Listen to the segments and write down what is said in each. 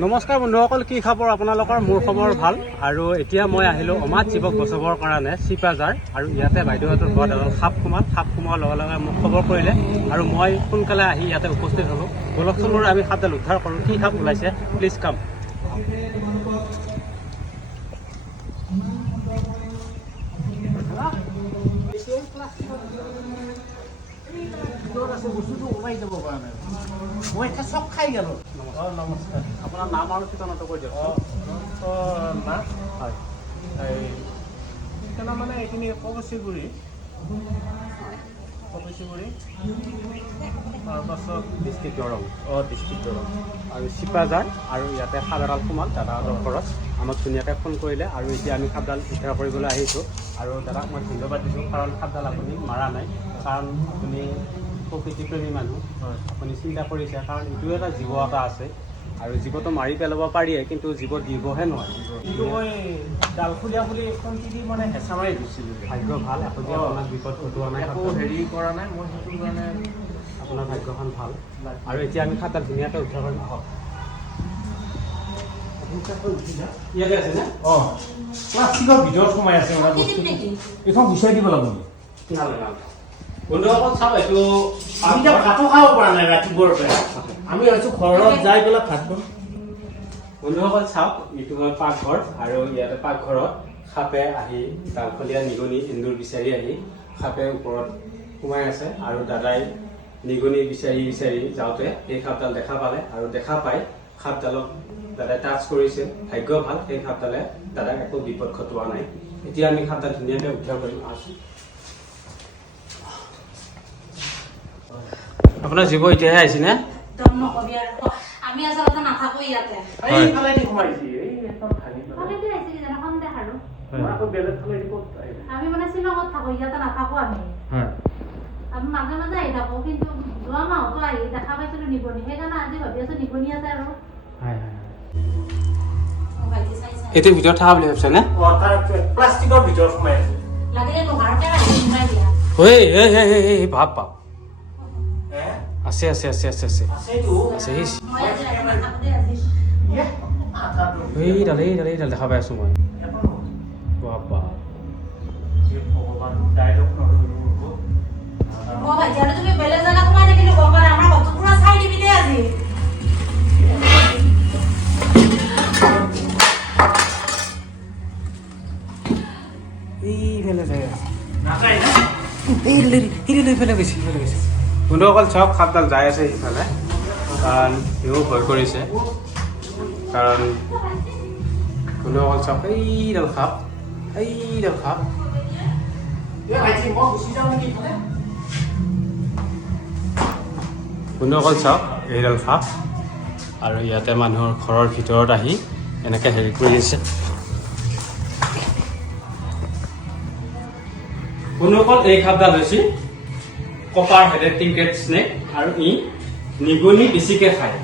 নমস্কাৰ বন্ধুসকল, কি খবৰ আপোনালোকৰ? মোৰ খবৰ ভাল। আৰু এতিয়া মই আহিলোঁ অমাত জীৱক বচাবৰ কাৰণে চিপাজাৰ। আৰু ইয়াতে বাইদেউহঁতৰ ঘৰত এজন সাপ সোমোৱাৰ লগে লগে মোক খবৰ কৰিলে আৰু মই সোনকালে আহি ইয়াতে উপস্থিত হ'লোঁ। বলকচোন বাৰু আমি সাপডাল উদ্ধাৰ কৰোঁ। কি সাপ ওলাইছে, প্লিজ কাম। বস্তুটো ওলাই যাব পৰা নাই, মই এতিয়া চব খাই গ'লোঁ। নমস্কাৰ, আপোনাৰ নাম আৰু ঠিকনাটো কৈ দিয়ক। নাম হয়, এই ঠিকনা মানে এইখিনি কবচিগুৰি, তাৰপাছত ডিষ্ট্ৰিক্ট দৰং। ডিষ্ট্ৰিক্ট দৰং। আৰু চিপাজাৰ আৰু ইয়াতে সাপ এডাল সোমাল দাদাহঁতৰ ঘৰত। আমাক ধুনীয়াকৈ ফোন কৰিলে আৰু এতিয়া আমি সাপডাল উদ্ধাৰ কৰিবলৈ আহিছোঁ। আৰু দাদাক মই ধন্যবাদ দিছোঁ, কাৰণ সাপডাল আপুনি মাৰা নাই, কাৰণ আপুনি প্ৰকৃতিপ্ৰেমী মানুহ। আপুনি চিন্তা কৰিছে, কাৰণ এইটো এটা জীৱ এটা আছে আৰু জীৱটো মাৰি পেলাব পাৰিয়ে, কিন্তু জীৱ দিবহে নোৱাৰে। কিন্তু মই ডালফুলীয়া বুলি খন্তি দি মানে হেঁচা মাৰি দিছিলোঁ। ভাগ্য ভাল, আপুনি আপোনাক বিপদ ঘটোৱা নাই, একো হেৰি কৰা নাই, মই সেইটো কাৰণে আপোনাৰ ভাগ্যখন ভাল। আৰু এতিয়া আমি সাপডাল ধুনীয়াকৈ উদ্ধাৰ কৰিম। আহক, ইয়াতে আছে নে? প্লাষ্টিকৰ ভিতৰত সোমাই আছে মানে বস্তু। এইখন গুচাই দিব লাগিব। বন্ধুসকল চাওক, এইটো আমি এতিয়া ভাতো খাব পৰা নাই ৰাতিপুৱাৰ পৰা। আমি ভাবিছোঁ ঘৰত যাই পেলাই ভাত খাম। বন্ধুসকল চাওক, এইটো মই পাকঘৰ আৰু ইয়াতে পাকঘৰত সাপে আহি ডালফলীয়া নিগনি এন্দুৰ বিচাৰি আহি সাপে ওপৰত সোমাই আছে। আৰু দাদাই নিগনি বিচাৰি যাওঁতে সেই সাপডাল দেখা পালে আৰু দেখা পাই সাপডালক দাদাই টাচ কৰিছে। ভাগ্য ভাল, সেই সাপডালে দাদাক একো বিপদ ঘটোৱা নাই। এতিয়া আমি সাপডাল ধুনীয়াকৈ উদ্ধাৰ কৰিম। আছোঁ, আপোনাৰ জীৱ এতিয়াহে আহিছে নে? আমি আচলতে নাথাকো ইয়াতে। এইফালেদি সোমাইছি, এই একদম ভাঙি পেলাই। ফালেদি আহিছে কিজানি সন্দেহ আৰু। মই আকৌ বেলেগ ফালেদি ক'ত আহিলোঁ? আমি মানে শ্বিলঙত থাকো, ইয়াতে নাথাকো আমি। আমি মাজে মাজে আহি থাকো, কিন্তু যোৱা মাহতো আহি দেখা পাইছিলো নিগনি, সেইকাৰণে আজি ভাবি আছো নিগনি আছে আৰু। এইটোৰ ভিতৰত থকা বুলি ভাবিছে নে? তাৰ প্লাষ্টিকৰ ভিতৰত সোমাই আছে। লাগিলে লোহাৰকে ৰাখি সোমাই দিয়া। ভাব আছে আছে আছে আছে আছে আছেতো। আছে। মই আজি ৰাতি নাথাকোতে আজি। এইডাল দেখা পাই আছো মই। বাবা, ভগৱান ডাইলগ নধৰিব। অ ভাইটি, আৰু তুমি বেলেগ জাগাত সোমাই থাকিলে গম পালে আমাৰ ঘৰটো পুৰা চাই দিবি দে আজি। বন্ধুসকল চাওক, সাপডাল যাই আছে সিফালে, কাৰণ সিও ভয় কৰিছে। কাৰণ বন্ধুসকল চাওক, এইডাল সাপ। বন্ধুসকল চাওক, এইডাল সাপ। আৰু ইয়াতে মানুহৰ ঘৰৰ ভিতৰত আহি এনেকৈ হেৰি কৰি আছে। বন্ধুসকল, এই সাপডাল হৈছে কপাৰ হেডেড টিংকেট স্নেক। আৰু ই নিগনি বেছিকৈ খায়,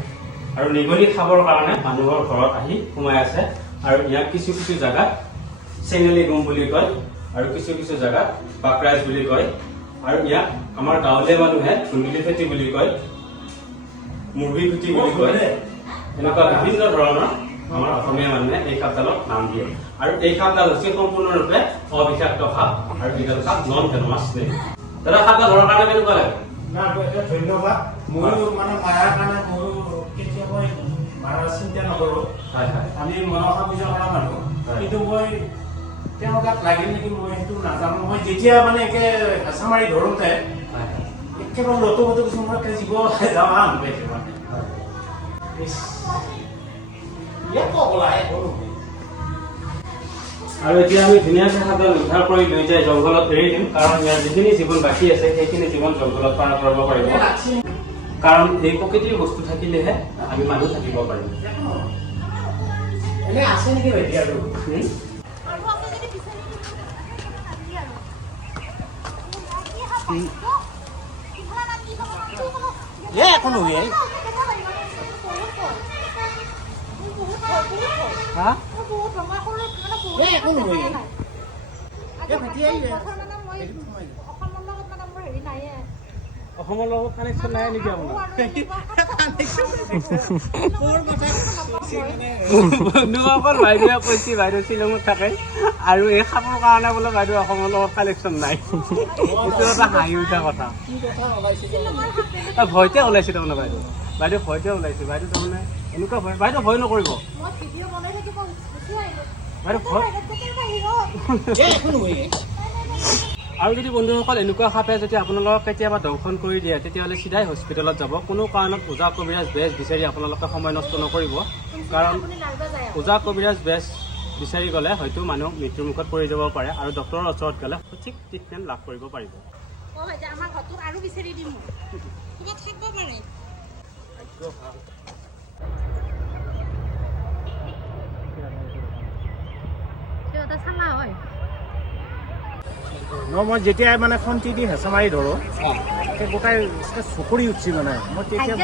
আৰু নিগনি খাবৰ কাৰণে মানুহৰ ঘৰত আহি সোমাই আছে। আৰু ইয়াক কিছু জেগাত চেঙেলী গুম বুলি কয়, আৰু কিছু জেগাত বাকৰাজ বুলি কয়। আৰু ইয়াক আমাৰ গাঁৱলীয়া মানুহে ধুন্দুলি ফেটি বুলি কয়, মুৰ্গী খুটি বুলি কয়। এনেকুৱা বিভিন্ন ধৰণৰ আমাৰ অসমীয়া মানুহে এই সাপডালক নাম দিয়ে। আৰু এই সাপডাল হৈছে সম্পূৰ্ণৰূপে অবিষাক্ত সাপ, আৰু এইডাল সাপ নন ভেনমাছ স্নেক। দাদা, সাপডাল ধৰাৰ কাৰণে কেনেকুৱা লাগে? ধন্যবাদ। ময়ো মানে মায়াৰ কাৰণে ময়ো কেতিয়াবা মাৰাৰ চিন্তা নকৰোঁ। আমি মনসা পূজা কৰা মানুহ, কিন্তু মই তেওঁৰ গাত লাগিল নেকি মই সেইটো নাজানো। মই যেতিয়া মানে একে হেঁচা মাৰি ধৰোঁতে একেবাৰে লতো কিছুমান জীৱ যাওঁ পাইছে মানে। আৰু এতিয়া আমি ধুনীয়াকৈ সাপডাল উদ্ধাৰ কৰি লৈ যাই জংঘলত এৰি দিম, কাৰণ ইয়াৰ যিখিনি জীৱন বাকী আছে সেইখিনি জীৱন জংঘলত পাৰ কৰিব পাৰিব। কাৰণ এই প্ৰকৃতিৰ বস্তু থাকিলেহে আমি মানুহ থাকিব পাৰিম। এনে আছে নেকি ভাইটি? আৰু একো নহয়। একো নহয়। অসমৰ লগত কানেকশ্যন নাই নেকি আপোনাৰ বন্ধুসকল বাইদেৱে কৈছে বাইদেউ শ্বিলঙত থাকে আৰু এই খাবৰ কাৰণে বোলে বাইদেউ অসমৰ লগত কানেকশ্যন নাই এইটো এটা হাঁহি উঠা কথা ভয়তে ওলাইছে তাৰমানে বাইদেউ ভয়তে ওলাইছে বাইদেউ তাৰমানে এনেকুৱা ভয় বাইদেউ ভয় নকৰিব বাইদেউ ভয় আৰু যদি বন্ধুসকল এনেকুৱা সাপে যদি আপোনালোকক কেতিয়াবা দংশন কৰি দিয়ে তেতিয়াহ'লে চিধাই হস্পিটেলত যাব কোনো কাৰণত ওজা কবিৰাজ বেজ বিচাৰি আপোনালোকে সময় নষ্ট নকৰিব কাৰণ ওজা কবিৰাজ বেজ বিচাৰি গ'লে হয়তো মানুহ মৃত্যুৰ মুখত পৰি যাব পাৰে আৰু ডক্টৰৰ ওচৰত গ'লে সঠিক ট্ৰিটমেণ্ট লাভ কৰিব পাৰিব মই যেতিয়াই মানে খন্তি দি হেঁচা মাৰি ধৰোঁ গোটাই চকুৰি উঠছি মানে মই তেতিয়া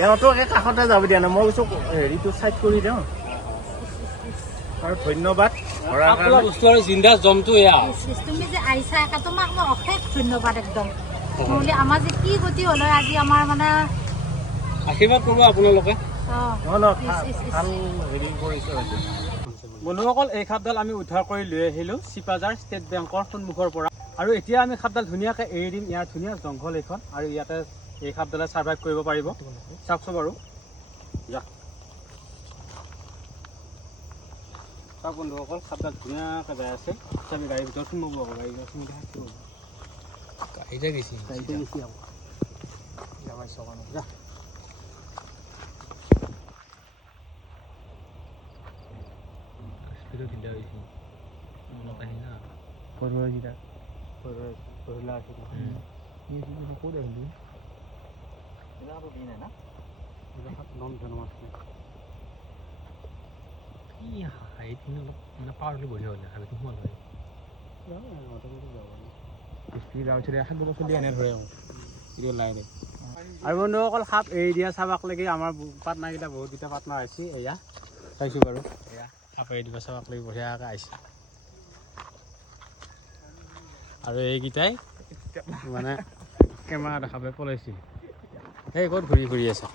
ইহঁতক এই কাষতে যাব দিয়া নাই মই কৈছোঁ হেৰিটো চাইড কৰি দিওঁ আৰু ধন্যবাদ বস্তু আৰু জিন্দা জমটো এয়া তুমি যে আহিছা তোমাক মই অশেষ ধন্যবাদ একদম আমাৰ যে কি গতি হ'ল আজি আমাৰ মানে আশীৰ্বাদ কৰিব আপোনালোকে ভাল হেৰি কৰিছে বন্ধুসকল এই সাপডাল আমি উদ্ধাৰ কৰি লৈ আহিলোঁ চিপাজাৰ ষ্টেট বেংকৰ সন্মুখৰ পৰা আৰু এতিয়া আমি সাপডাল ধুনীয়াকৈ এৰি দিম ইয়াৰ ধুনীয়া জংঘল এইখন আৰু ইয়াতে এই সাপডালে ছাৰ্ভাইভ কৰিব পাৰিব চাওকচোন বাৰু চাওক বন্ধুসকল সাপডাল ধুনীয়াকৈ যাই আছে আমি গাড়ীৰ ভিতৰত সোমাব আকৌ গাড়ীৰ ভিতৰত সোমাই থাকিব গাড়ীতে গেছি আকৌ আৰু বন্ধুসকল সাপ এৰি দিয়া চাবাক লাগি আমাৰ পাৰ্টনাৰকেইটা বহুতকেইটা পাৰ্টনাৰ আহিছে এয়া চাইছোঁ বাৰু এয়া সাপ এৰি দিব চাবাক লাগি বঢ়িয়াকৈ আহিছে আৰু এইকেইটাই মানে কেমেৰা দেখাবলৈ পলাইছে এই ক'ত ঘূৰি আছে